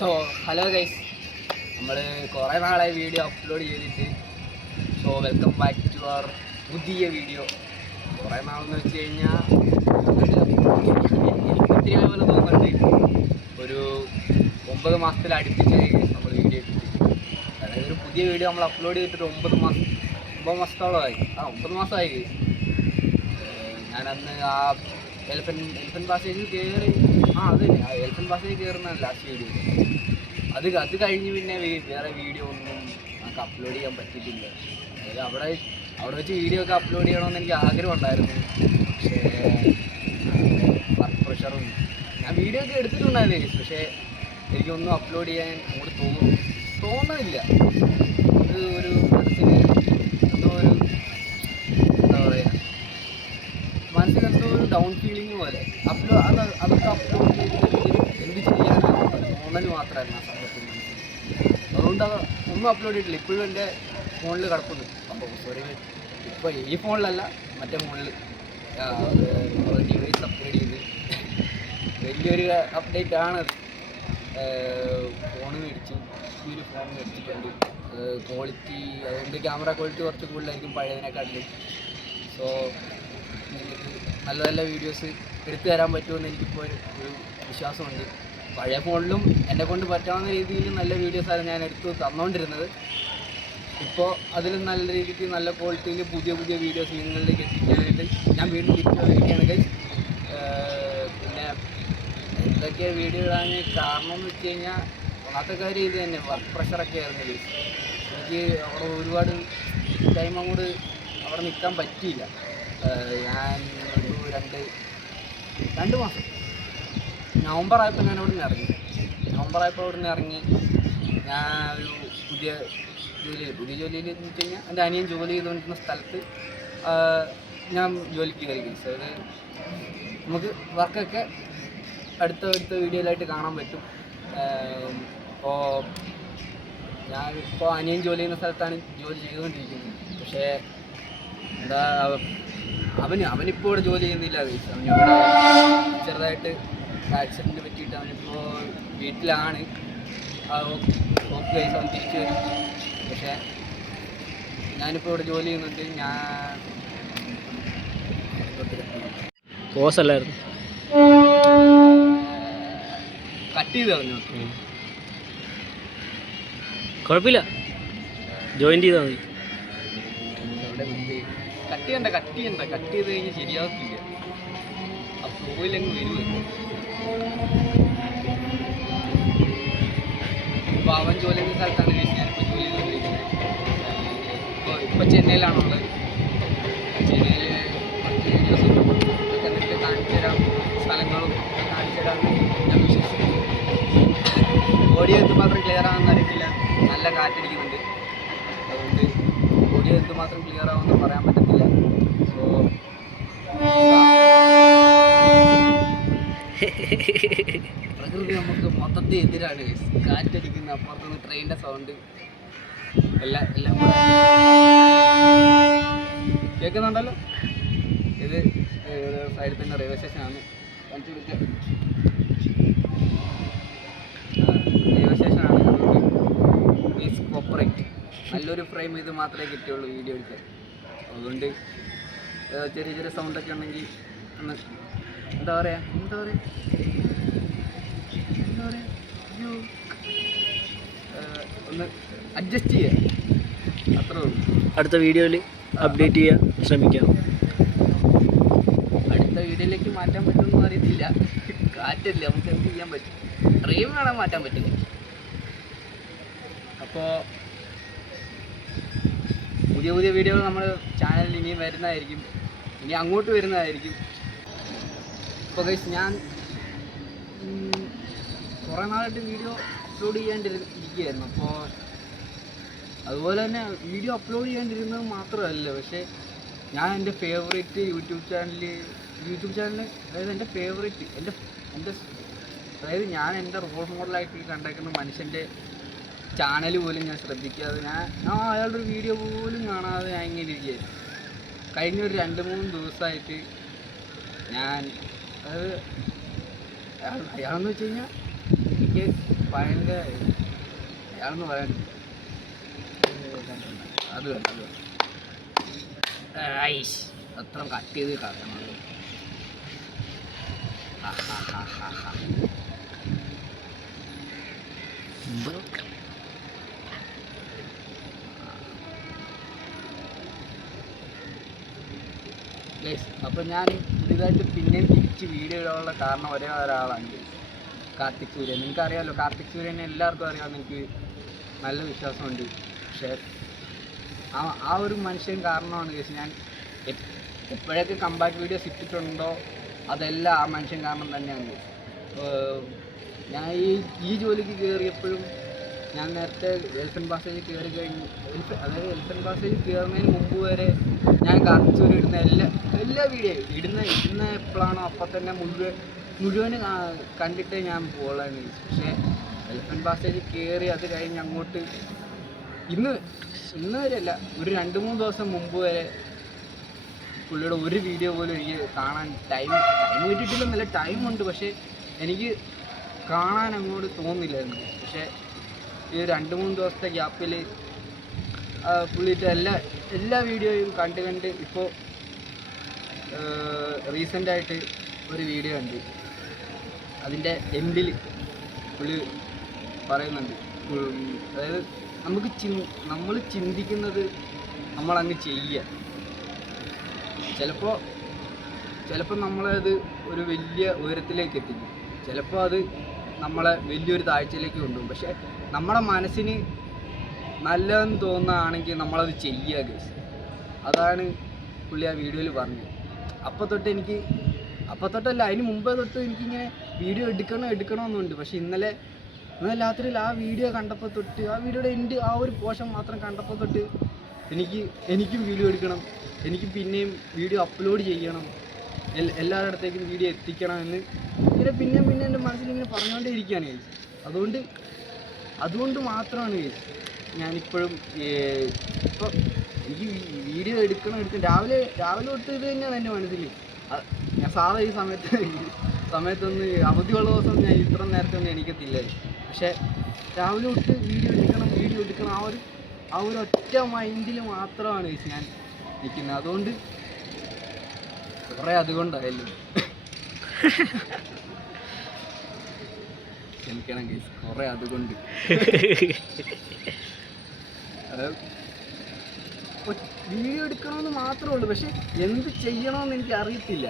So hello guys, നമ്മൾ കുറേ നാളായി വീഡിയോ അപ്ലോഡ് ചെയ്തിട്ട്. So welcome back to our പുതിയ വീഡിയോ. കുറേ നാളെന്ന് വെച്ച് കഴിഞ്ഞാൽ എനിക്ക് ഒത്തിരി പോലെ തോന്നുന്നുണ്ട്. ഒരു 9 മാസത്തിൽ അടുപ്പിച്ച് നമ്മൾ വീഡിയോ ഇട്ടിട്ട്, അതായത് ഒരു പുതിയ വീഡിയോ നമ്മൾ അപ്ലോഡ് ചെയ്തിട്ട് 9 മാസത്തോളമായി. 9 മാസമായി. ഞാനന്ന് ആ എലിഫൻറ്റ് പാസേജിൽ കയറി, അത് തന്നെ എലിഫൻറ്റ് പാസേജിൽ കയറുന്ന ലാസ്റ്റ് വീഡിയോ. അത് കഴിഞ്ഞ് പിന്നെ വേറെ വീഡിയോ ഒന്നും നമുക്ക് അപ്ലോഡ് ചെയ്യാൻ പറ്റിയിട്ടില്ല. അതായത് അവിടെ വെച്ച് വീഡിയോ ഒക്കെ അപ്ലോഡ് ചെയ്യണമെന്ന് എനിക്ക് ആഗ്രഹം ഉണ്ടായിരുന്നു. പക്ഷേ വർക്ക് പ്രഷറും, ഞാൻ വീഡിയോ ഒക്കെ എടുത്തിട്ടുണ്ടായിരുന്നു. പക്ഷേ എനിക്കൊന്നും അപ്ലോഡ് ചെയ്യാൻ അങ്ങോട്ട് തോന്നുന്നില്ല. അത് ഒരു മനസ്സിന് എന്തോ ഒരു എന്താ പറയുക, മനസ്സിലെന്തോ ഒരു ഡൗൺ ഫീലിംഗ് പോലെ. അതൊക്കെ അപ്ലോഡ് ചെയ്തിട്ട് എന്ത് ചെയ്യാനാണ് തോന്നൽ മാത്രമായിരുന്നു ആ സമയത്ത് മനസ്സിൽ. അതുകൊണ്ട് ഒന്നും അപ്ലോഡ് ചെയ്തിട്ടില്ല. ഇപ്പോഴും എൻ്റെ ഫോണിൽ കിടക്കുന്നു. സോറി, ഇപ്പോൾ ഈ ഫോണിലല്ല, മറ്റേ ഫോണിൽ ഡിവൈസ് അപ്ഗ്രേഡ് ചെയ്ത് വലിയൊരു അപ്ഡേറ്റ് ആണത്. ഫോൺ മേടിച്ചു, പുതിയൊരു ഫോൺ മേടിച്ചിട്ടുണ്ട്. ക്വാളിറ്റി, അതുകൊണ്ട് ക്യാമറ ക്വാളിറ്റി കുറച്ച് കൂടുതലായിരിക്കും പഴയതിനെക്കാട്ടിലും. സോ നിങ്ങൾക്ക് നല്ല നല്ല വീഡിയോസ് എടുത്തു തരാൻ പറ്റുമെന്ന് എനിക്കിപ്പോൾ ഒരു വിശ്വാസമുണ്ട്. പഴയ ഫോണിലും എന്നെ കൊണ്ട് പറ്റാവുന്ന രീതിയിൽ നല്ല വീഡിയോസാണ് ഞാൻ എടുത്ത് തന്നുകൊണ്ടിരുന്നത്. ഇപ്പോൾ അതിലും നല്ല രീതിക്ക് നല്ല ക്വാളിറ്റിയിൽ പുതിയ വീഡിയോസ് നിങ്ങളിലേക്ക് എത്തിക്കാനായിട്ട് ഞാൻ വീണ്ടും തിരിച്ചു വരികയാണ് ഗൈസ്. പിന്നെ എന്തൊക്കെ വീഡിയോ ഇടാൻ കാരണം എന്ന് വെച്ച് കഴിഞ്ഞാൽ, ഒന്നാമത്തെ കാര്യം ഇത് തന്നെ, വർക്ക് പ്രഷറൊക്കെ ആയിരുന്നു ഗൈസ്. എനിക്ക് അവിടെ ഒരുപാട് ടൈം അങ്ങോട്ട് അവിടെ നിൽക്കാൻ പറ്റിയില്ല. ഞാൻ ഒരു രണ്ട് മാസം നവംബർ ആയപ്പോൾ ഞാൻ അവിടെ നിന്ന് ഇറങ്ങി. ഞാൻ ഒരു പുതിയ ജോലിയിൽ എന്ന് വെച്ച് കഴിഞ്ഞാൽ എൻ്റെ അനിയൻ ജോലി ചെയ്തുകൊണ്ടിരുന്ന സ്ഥലത്ത് ഞാൻ ജോലിക്ക് കയറി. അതായത് നമുക്ക് വർക്കൊക്കെ അടുത്ത വീഡിയോയിലായിട്ട് കാണാൻ പറ്റും. ഇപ്പോൾ ഞാനിപ്പോൾ അനിയൻ ജോലി ചെയ്യുന്ന സ്ഥലത്താണ് ജോലി ചെയ്തുകൊണ്ടിരിക്കുന്നത്. പക്ഷേ എന്താ, അവനിപ്പോൾ ഇവിടെ ജോലി ചെയ്യുന്നില്ല. അവനിവിടെ ചെറുതായിട്ട് ആക്സിഡൻറ്റ് പറ്റിയിട്ട് അവനിപ്പോൾ വീട്ടിലാണ്. ഓക്കെ ഗൈസ്, അവൻ തിരിച്ചു വരും. പക്ഷേ ഞാനിപ്പോൾ ഇവിടെ ജോലി ചെയ്യുന്നുണ്ട്. ഞാൻ പോസല്ലായിരുന്നു, കട്ട് ചെയ്ത് കളഞ്ഞു. കുഴപ്പമില്ല, ജോയിൻ ചെയ്താൽ മതി. കട്ട് ചെയ്ത് കഴിഞ്ഞാൽ ശരിയാകത്തില്ല. ആ ഫ്ലോയിലങ്ങ് വരുമല്ലോ. ഇപ്പോൾ അവൻ ജോലി ചെയ്യുന്ന സ്ഥലത്താണ് ഞാനിപ്പോൾ ജോലി ചെയ്തുകൊണ്ടിരിക്കുന്നത്. ഇപ്പോൾ ചെന്നൈയിലാണുള്ളത്. ചെന്നൈയിൽ കുറച്ച് വീഡിയോസും ഒക്കെ എന്നിട്ട് കാണിച്ചു തരാം, സ്ഥലങ്ങളും കാണിച്ചു തരാമെന്ന് ഞാൻ വിശ്വസിക്കുന്നു. ഓഡിയോ എന്തുമാത്രം ക്ലിയർ ആണെന്ന് അറിയത്തില്ല, നല്ല കാറ്റടിക്കുന്നുണ്ട്. അതുകൊണ്ട് ഓഡിയോ എന്തുമാത്രം ക്ലിയർ ആവുമെന്ന് പറയാൻ പറ്റത്തില്ല. സോ പ്രകൃതി നമുക്ക് മൊത്തത്തിൽ എതിരാണ്. കാറ്റടിക്കുന്ന, അപ്പുറത്തുനിന്ന് ട്രെയിനിൻ്റെ സൗണ്ട്, എല്ലാം കേൾക്കുന്നുണ്ടല്ലോ. ഇത് സൈഡിൽ തന്നെ റെയിൽവേ സ്റ്റേഷനാണ്. കാണിച്ചു കൊടുക്കുക, റെയിൽവേ സ്റ്റേഷനാണ്. Please cooperate. നല്ലൊരു ഫ്രെയിം ഇത് മാത്രമേ കിട്ടുള്ളൂ വീഡിയോ എടുക്കാൻ. അതുകൊണ്ട് ചെറിയ സൗണ്ടൊക്കെ ഉണ്ടെങ്കിൽ ഒന്ന് എന്താ പറയുക ഒന്ന് അഡ്ജസ്റ്റ് ചെയ്യുക, അത്രേ ഉള്ളൂ. അടുത്ത വീഡിയോയിൽ അപ്ഡേറ്റ് ചെയ്യാൻ ശ്രമിക്കാം. അടുത്ത വീഡിയോയിലേക്ക് മാറ്റാൻ പറ്റുമെന്ന് അറിയത്തില്ല. കാറ്റല്ലേ, നമുക്ക് എന്ത് ചെയ്യാൻ പറ്റും? ട്രെയിൻ വേണം മാറ്റാൻ പറ്റില്ല. അപ്പോൾ പുതിയ വീഡിയോകൾ നമ്മുടെ ചാനലിൽ ഇനിയും വരുന്നതായിരിക്കും, ഇനി അങ്ങോട്ട് വരുന്നതായിരിക്കും. ഇപ്പോൾ ഗൈസ്, ഞാൻ കുറേ നാളായിട്ട് വീഡിയോ അപ്ലോഡ് ചെയ്യാണ്ടിരിക്കുകയായിരുന്നു. അപ്പോൾ അതുപോലെ തന്നെ വീഡിയോ അപ്ലോഡ് ചെയ്യാണ്ടിരുന്നത് മാത്രമല്ല, പക്ഷേ ഞാൻ എൻ്റെ ഫേവറേറ്റ് യൂട്യൂബ് ചാനൽ, അതായത് എൻ്റെ ഫേവറേറ്റ്, അതായത് ഞാൻ എൻ്റെ റോൾ മോഡലായിട്ട് കണ്ടേക്കുന്ന മനുഷ്യൻ്റെ ചാനൽ പോലും ഞാൻ ശ്രദ്ധിക്കാതെ, ഞാൻ അയാളുടെ ഒരു വീഡിയോ പോലും കാണാതെ ഞാൻ ഇങ്ങനെ ഇരിക്കുകയായിരുന്നു. കഴിഞ്ഞൊരു 2-3 ദിവസമായിട്ട് ഞാൻ, അതായത് അയാളെന്ന് വെച്ച് കഴിഞ്ഞാൽ എനിക്ക് ഭയങ്കര അയാളെന്ന് പറയാൻ അത് വേണ്ട അത് വേണ്ട ഐഷ് അത്ര കട്ട് ചെയ്ത് കളയണം അപ്പോൾ ഞാൻ പുതിയതായിട്ട് പിന്നെയും തിരിച്ച് വീഡിയോ ഇടാനുള്ള കാരണം ഒരേ ഒരാളാണ് കാർത്തിക് സൂര്യൻ. നിങ്ങൾക്കറിയാമല്ലോ, കാർത്തിക് സൂര്യനെ എല്ലാവർക്കും അറിയാമെന്ന് എനിക്ക് നല്ല വിശ്വാസമുണ്ട്. പക്ഷേ ആ ഒരു മനുഷ്യൻ കാരണമാണ് കേസ് ഞാൻ എപ്പോഴൊക്കെ കമ്പാക്ട് വീഡിയോസ് ഇട്ടിട്ടുണ്ടോ അതെല്ലാം ആ മനുഷ്യൻ കാരണം തന്നെയാണ്. ഞാൻ ഈ ജോലിക്ക് കയറിയപ്പോഴും ഞാൻ നേരത്തെ എലിഫന്റ് പാസേജ് കയറി കഴിഞ്ഞു, അതായത് എലിഫന്റ് പാസേജ് കയറുന്നതിന് മുമ്പ് വരെ ഞാൻ കാർത്തിക് സൂര്യൻ ഇടുന്ന എല്ലാ വീഡിയോയും ഇടുന്ന എപ്പോഴാണോ അപ്പം തന്നെ മുഴുവൻ കണ്ടിട്ടേ ഞാൻ പോകാനാണ്. പക്ഷേ എലിഫന്റ് പാസേജ് കയറി അത് കഴിഞ്ഞ് അങ്ങോട്ട് ഇന്ന് വരെയല്ല, ഒരു 2-3 ദിവസം മുമ്പ് വരെ പുള്ളിയുടെ ഒരു വീഡിയോ പോലും എനിക്ക് കാണാൻ ടൈം കിട്ടിയിട്ടില്ലെന്നല്ല, ടൈമുണ്ട്, പക്ഷേ എനിക്ക് കാണാൻ അങ്ങോട്ട് തോന്നില്ലായിരുന്നു. പക്ഷേ ഈ 2-3 ദിവസത്തെ ഗ്യാപ്പിൽ പുള്ളിയിട്ട് എല്ലാ വീഡിയോയും കണ്ട് ഇപ്പോൾ റീസെൻ്റായിട്ട് ഒരു വീഡിയോ ഉണ്ട്. അതിൻ്റെ എൻഡിൽ പുള്ളി പറയുന്നുണ്ട്, അതായത് നമ്മൾ ചിന്തിക്കുന്നത് നമ്മളങ്ങ് ചെയ്യുക. ചിലപ്പോൾ നമ്മളത് ഒരു വലിയ ഉയരത്തിലേക്ക് എത്തിക്കും, ചിലപ്പോൾ അത് നമ്മളെ വലിയൊരു താഴ്ചയിലേക്ക് കൊണ്ടുപോകും. പക്ഷേ നമ്മുടെ മനസ്സിന് നല്ലതെന്ന് തോന്നുകയാണെങ്കിൽ നമ്മളത് ചെയ്യുക ഗൈസ്. അതാണ് പുള്ളി ആ വീഡിയോയിൽ പറഞ്ഞത്. അപ്പോൾ തൊട്ടല്ല, അതിന് മുമ്പേ തൊട്ട് എനിക്കിങ്ങനെ വീഡിയോ എടുക്കണമെന്നുണ്ട്. പക്ഷേ ഇന്നലെ രാത്രിയിൽ ആ വീഡിയോ കണ്ടപ്പോൾ തൊട്ട്, ആ വീഡിയോയുടെ ആ ഒരു പോർഷൻ മാത്രം കണ്ടപ്പോൾ തൊട്ട് എനിക്കും വീഡിയോ എടുക്കണം, എനിക്ക് പിന്നെയും വീഡിയോ അപ്ലോഡ് ചെയ്യണം, എല്ലാവരുടെ അടുത്തേക്കും വീഡിയോ എത്തിക്കണം എന്ന് ഇങ്ങനെ പിന്നെയും എൻ്റെ മനസ്സിലിങ്ങനെ പറഞ്ഞുകൊണ്ടേ ഇരിക്കുകയാണ് കേസ്. അതുകൊണ്ട് മാത്രമാണ് കേസ് ഞാനിപ്പോഴും ഇപ്പോൾ എനിക്ക് വീഡിയോ എടുക്കണം രാവിലെ തൊട്ട് ഇത് തന്നെയാണ് എൻ്റെ മനസ്സിൽ. ഞാൻ സാധാ ഈ സമയത്തൊന്ന് അവധിയുള്ള ദിവസം ഞാൻ ഇത്ര നേരത്തെ ഒന്നും എണീക്കത്തില്ലായിരുന്നു. പക്ഷേ രാവിലെ തൊട്ട് വീഡിയോ എടുക്കണം ആ ഒരു ഒറ്റ മൈൻഡിൽ മാത്രമാണ് കേസ് ഞാൻ നിൽക്കുന്നത്. അതുകൊണ്ട് കുറേ അതുകൊണ്ടായാലും ക്ഷമിക്കണം കേസ്, കുറേ അതുകൊണ്ട് വീഡിയോ എടുക്കണമെന്ന് മാത്രമേ ഉള്ളൂ. പക്ഷെ എന്ത് ചെയ്യണമെന്ന് എനിക്ക് അറിയത്തില്ല.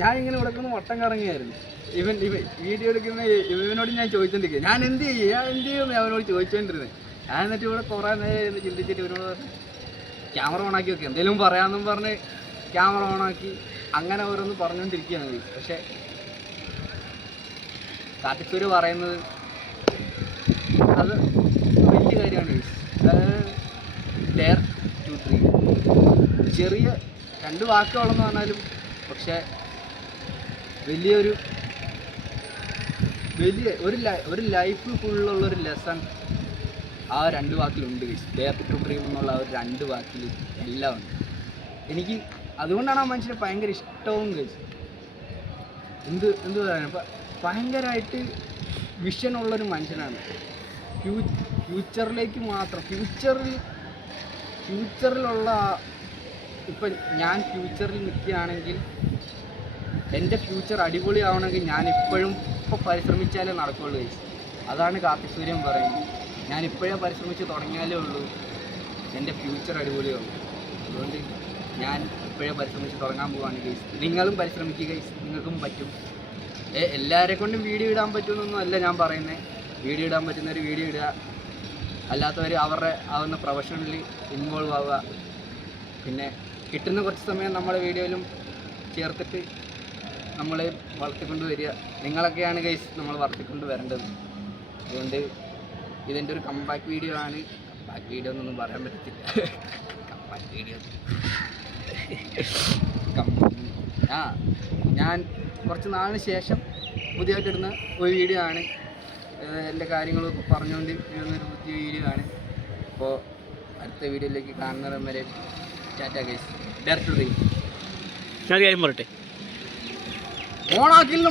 ഞാൻ ഇങ്ങനെ കൊടുക്കുന്ന വട്ടം കറങ്ങിയായിരുന്നു. ഇവൻ വീഡിയോ എടുക്കുന്ന ഇവനോട് ഞാൻ ചോദിച്ചോണ്ടിരിക്കുക, ഞാൻ എന്ത് ചെയ്യുമെന്ന് അവനോട് ചോദിച്ചുകൊണ്ടിരുന്നത്. ഞാൻ എന്നിട്ട് ഇവിടെ കുറേ നേരം ചിന്തിച്ചിട്ട് ഇവനോട് ക്യാമറ ഓണാക്കി വെക്കുക, എന്തെങ്കിലും പറയാമെന്നും പറഞ്ഞ് ക്യാമറ ഓണാക്കി അങ്ങനെ ഓരോന്ന് പറഞ്ഞുകൊണ്ടിരിക്കുകയാണ്. പക്ഷേ കാർത്തിക് സൂര്യൻ പറയുന്നത് അത് വലിയ കാര്യമാണ്. ഡെയർ ടു ഡ്രീം, ചെറിയ 2 വാക്കുകളെന്ന് പറഞ്ഞാലും പക്ഷേ വലിയ ഒരു ലൈഫ് ഫുള്ളുള്ളൊരു ലെസൺ ആ 2 വാക്കിലുണ്ട്. ഡെയർ ടു ഡ്രീം എന്നുള്ള ആ ഒരു 2 വാക്കിൽ എല്ലാം ഉണ്ട്. എനിക്ക് അതുകൊണ്ടാണ് ആ മനുഷ്യനെ ഭയങ്കര ഇഷ്ടവും കഴിച്ചു. എന്ത് പറയാൻ, ഭയങ്കരമായിട്ട് വിഷനുള്ളൊരു മനുഷ്യനാണ്. ഫ്യൂച്ചറിലേക്ക് മാത്രം, ഫ്യൂച്ചറിലുള്ള ഇപ്പം ഞാൻ ഫ്യൂച്ചറിൽ നിൽക്കുകയാണെങ്കിൽ, എൻ്റെ ഫ്യൂച്ചർ അടിപൊളിയാവണമെങ്കിൽ ഞാൻ ഇപ്പോൾ പരിശ്രമിച്ചാലേ നടക്കുള്ളൂ കഴിച്ചു. അതാണ് കാർത്തിക് സൂര്യൻ പറയുന്നത്. ഞാൻ ഇപ്പോഴേ പരിശ്രമിച്ച് തുടങ്ങിയാലേ ഉള്ളൂ എൻ്റെ ഫ്യൂച്ചർ അടിപൊളിയാവും. അതുകൊണ്ട് ഞാൻ ഇപ്പോഴേ പരിശ്രമിച്ച് തുടങ്ങാൻ പോവുകയാണ് ഗൈസ്. നിങ്ങളും പരിശ്രമിക്കുക ഗൈസ്, നിങ്ങൾക്കും പറ്റും. എല്ലാവരെ കൊണ്ടും വീഡിയോ ഇടാൻ പറ്റുമെന്നൊന്നും അല്ല ഞാൻ പറയുന്നത്. വീഡിയോ ഇടാൻ പറ്റുന്നവർ വീഡിയോ ഇടുക, അല്ലാത്തവർ ആവുന്ന പ്രൊഫഷണലിൽ ഇൻവോൾവ് ആവുക. പിന്നെ കിട്ടുന്ന കുറച്ച് സമയം നമ്മുടെ വീഡിയോയിലും ചേർത്തിട്ട് നമ്മളെ വളർത്തിക്കൊണ്ട് വരിക. നിങ്ങളൊക്കെയാണ് ഗൈസ് നമ്മൾ വളർത്തിക്കൊണ്ട് വരേണ്ടത്. അതുകൊണ്ട് ഇതെൻ്റെ ഒരു കംബാക്ക് വീഡിയോ ആണ്. കംബാക്ക് വീഡിയോ എന്നൊന്നും പറയാൻ പറ്റത്തില്ല. കംബാക്ക് വീഡിയോ ഞാൻ കുറച്ച് നാളിന് ശേഷം പുതിയതായിട്ട് ഇടുന്ന ഒരു വീഡിയോ ആണ്. എൻ്റെ കാര്യങ്ങളൊക്കെ പറഞ്ഞുകൊണ്ട് ഇടുന്നൊരു പുതിയ വീഡിയോ ആണ്. അപ്പോൾ അടുത്ത വീഡിയോയിലേക്ക് കാണുന്നവരെ വരെ ടാറ്റ ഗൈസ്. Direct dream. ഞാൻ കാര്യം പറയട്ടെ, ഓണാക്കില്ല.